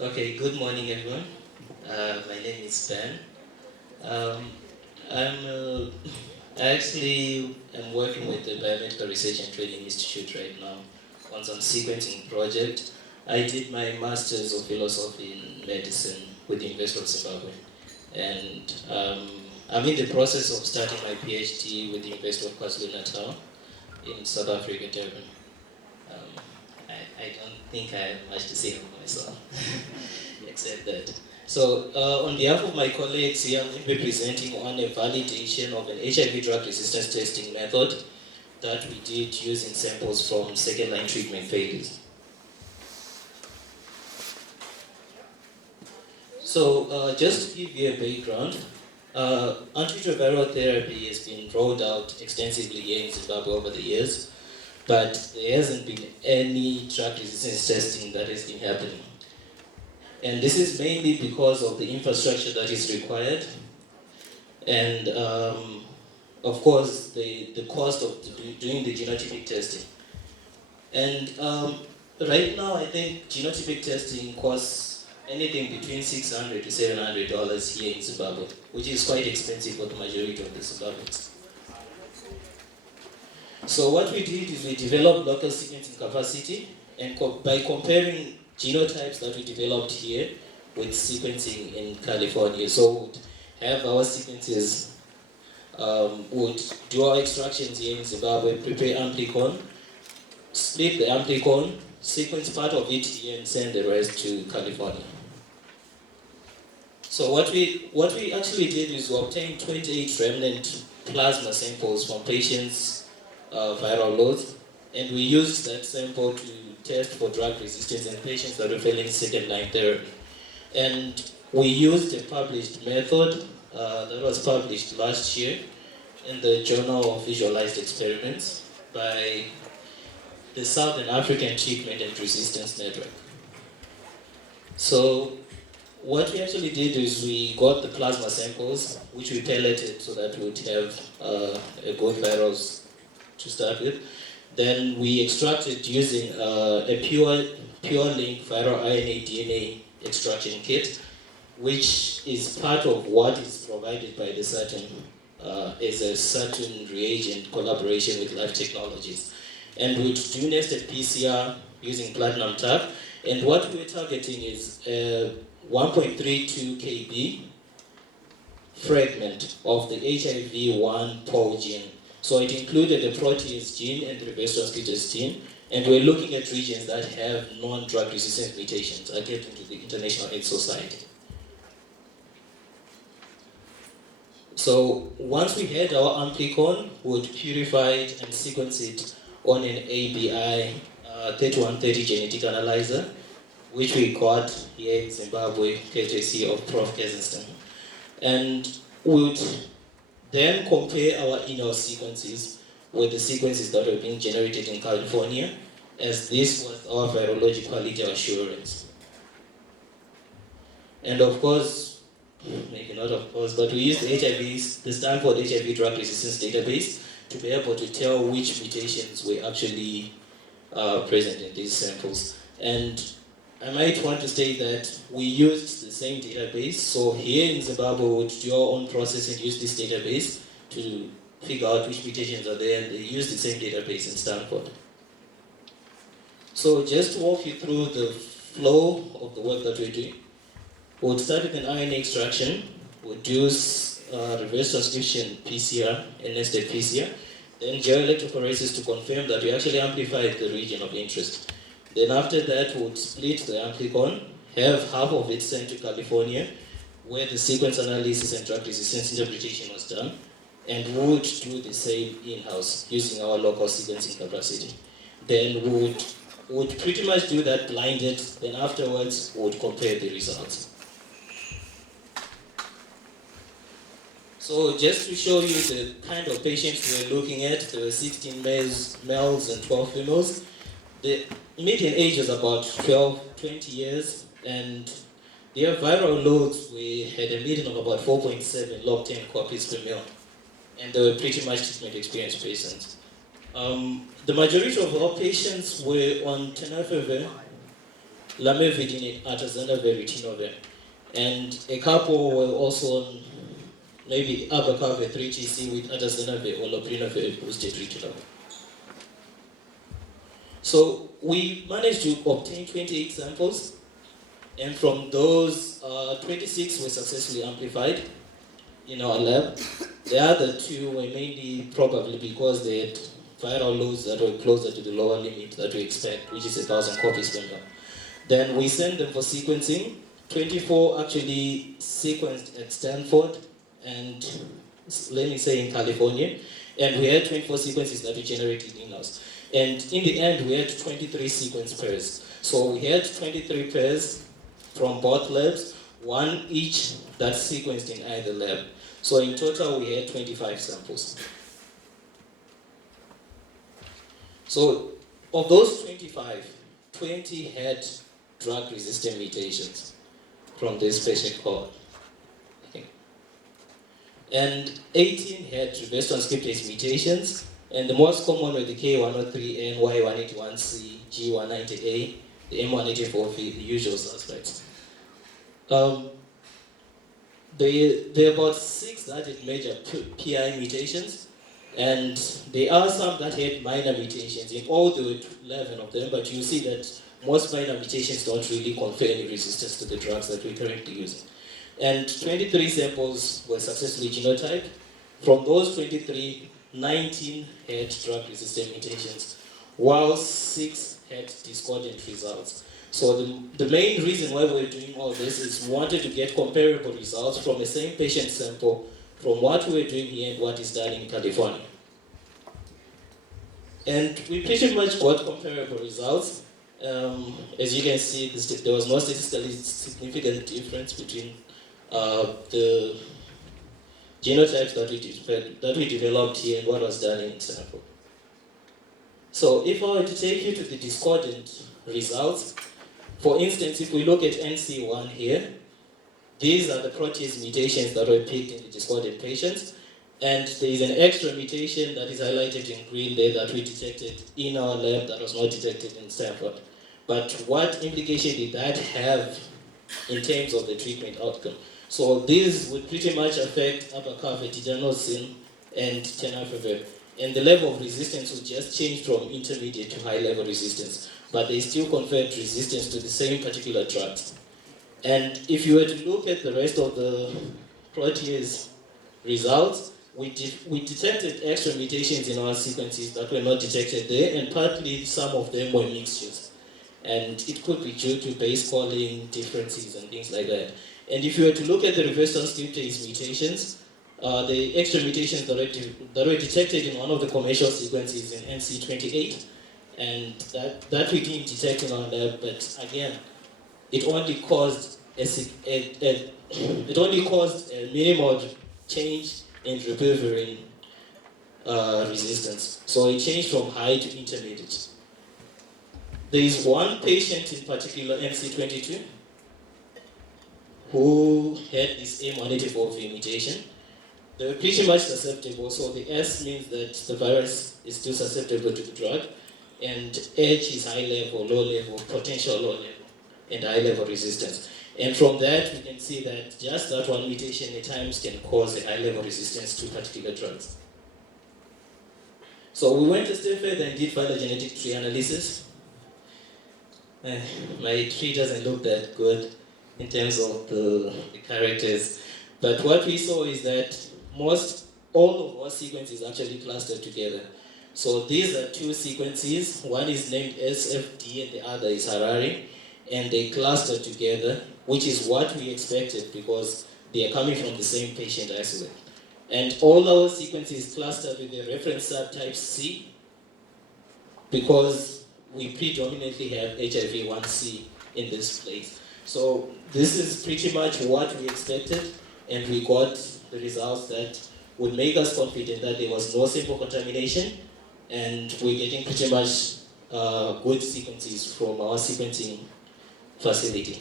Okay, good morning everyone. My name is Ben. Um, I actually am working with the Biomedical Research and Training Institute right now on some sequencing project. I did my Masters of Philosophy in Medicine with the University of Zimbabwe. And I'm in the process of starting my PhD with the University of KwaZulu-Natal in South Africa, Durban. Um, I don't think I have much to say about myself, except that. So, on behalf of my colleagues here, I'm going to be presenting on a validation of an HIV drug resistance testing method that we did using samples from second-line treatment failures. So, just to give you a background, antiretroviral therapy has been rolled out extensively here in Zimbabwe over the years, but there hasn't been any drug resistance testing that has been happening. And this is mainly because of the infrastructure that is required, and of course the cost of doing the genotypic testing. And right now I think genotypic testing costs anything between $600 to $700 here in Zimbabwe, which is quite expensive for the majority of the Zimbabweans. So what we did is we developed local sequencing capacity, and by comparing genotypes that we developed here with sequencing in California, so we'd have our sequences, would do our extractions here in Zimbabwe, prepare amplicon, split the amplicon, sequence part of it here and send the rest to California. So what we actually did is we obtained 28 remnant plasma samples from patients' viral loads, and we used that sample to test for drug resistance in patients that were failing second-line therapy. And we used a published method that was published last year in the Journal of Visualized Experiments by the Southern African Treatment and Resistance Network. So what we actually did is we got the plasma samples, which we pelleted so that we would have a good virus to start with. Then we extracted using a pure link viral RNA DNA extraction kit, which is part of what is provided by the certain is a certain reagent collaboration with Life Technologies. And we do nested PCR using platinum tap, and what we're targeting is a 1.32 kb fragment of the HIV-1 pol gene. So it included the protease gene and the reverse transcriptase gene, and we're looking at regions that have non-drug resistant mutations according to the International AIDS Society. So once we had our amplicon, we would purify it and sequence it on an ABI 3130 genetic analyzer, which we got here in Zimbabwe, courtesy of Prof. Kensington. And we would then compare our in-house sequences with the sequences that were being generated in California, as this was our virology quality assurance. And of course, maybe not of course, but we used the Stanford HIV drug resistance database to be able to tell which mutations were actually present in these samples. And I might want to state that we used the same database. So here in Zimbabwe, we would do our own process and use this database to figure out which mutations are there, and they use the same database in Stanford. So just to walk you through the flow of the work that we're doing, we'll start with an RNA extraction, we'll do reverse transcription PCR and nested PCR, then geoelectrophoresis to confirm that we actually amplified the region of interest. Then after that, we'll split the amplicon, have half of it sent to California, where the sequence analysis and drug resistance interpretation was done, and we would do the same in-house using our local sequencing capacity. Then we would pretty much do that blinded, then afterwards we would compare the results. So just to show you the kind of patients we're looking at, there were 16 males and 12 females. The median age is about 20 years, and their viral loads, we had a median of about 4.7 log 10 copies per mil, and they were pretty much treatment experienced patients. The majority of our patients were on tenofovir, lamivudine, atazanavir, ritonavir. And a couple were also on maybe abacavir 3GC with atazanavir or lopinavir boosted ritonavir. So we managed to obtain 28 samples, and from those, 26 were successfully amplified in our lab. The other two were mainly probably because they had viral loads that were closer to the lower limit that we expect, which is 1,000 copies per ml. Then we sent them for sequencing. 24 actually sequenced at Stanford and, let me say, in California. And we had 24 sequences that we generated in-house. And in the end, we had 23 sequence pairs. So we had 23 pairs from both labs, one each that's sequenced in either lab. So in total, we had 25 samples. So of those 25, 20 had drug-resistant mutations from this patient cohort. Okay. And 18 had reverse transcriptase mutations, and the most common were the K103N, Y181C, G190A, the M184V, the usual suspects. There are about 6 that had major PI mutations, and there are some that had minor mutations. In all, there were 11 of them, but you see that most minor mutations don't really confer any resistance to the drugs that we're currently using. And 23 samples were successfully genotyped. From those 23, 19 had drug-resistant mutations, while 6 had discordant results. So the main reason why we're doing all this is we wanted to get comparable results from the same patient sample from what we're doing here and what is done in California. And we pretty much got comparable results. As you can see, there was no statistically significant difference between the genotypes that we developed here and what was done in Stanford. So if I were to take you to the discordant results, for instance, if we look at NC1 here, these are the protease mutations that were picked in the discordant patients, and there is an extra mutation that is highlighted in green there that we detected in our lab that was not detected in Stanford. But what implication did that have in terms of the treatment outcome? So these would pretty much affect abacavir, tidanosine, and tenofovir. And the level of resistance would just change from intermediate to high-level resistance, but they still conferred resistance to the same particular drugs. And if you were to look at the rest of the protease results, we detected extra mutations in our sequences that were not detected there, and partly some of them were mixtures. And it could be due to base calling differences and things like that. And if you were to look at the reverse transcriptase mutations, the extra mutations that were detected in one of the commercial sequences in NC28, and that we didn't detect in our lab, but again, it only caused a minimal change in ribavirin resistance. So it changed from high to intermediate. There is one patient in particular, NC22, who had this M184V mutation. They were pretty much susceptible, so the S means that the virus is still susceptible to the drug, and H is high level, low level, potential low level, and high level resistance. And from that, we can see that just that one mutation at times can cause a high level resistance to particular drugs. So we went a step further and did phylogenetic tree analysis. My tree doesn't look that good in terms of the characters, but what we saw is that all of our sequences actually clustered together. So these are two sequences. One is named SFD and the other is Harari, and they cluster together, which is what we expected because they are coming from the same patient isolate. And all our sequences clustered with the reference subtype C because we predominantly have HIV-1C in this place. So this is pretty much what we expected, and we got the results that would make us confident that there was no simple contamination, and we're getting pretty much good sequences from our sequencing facility.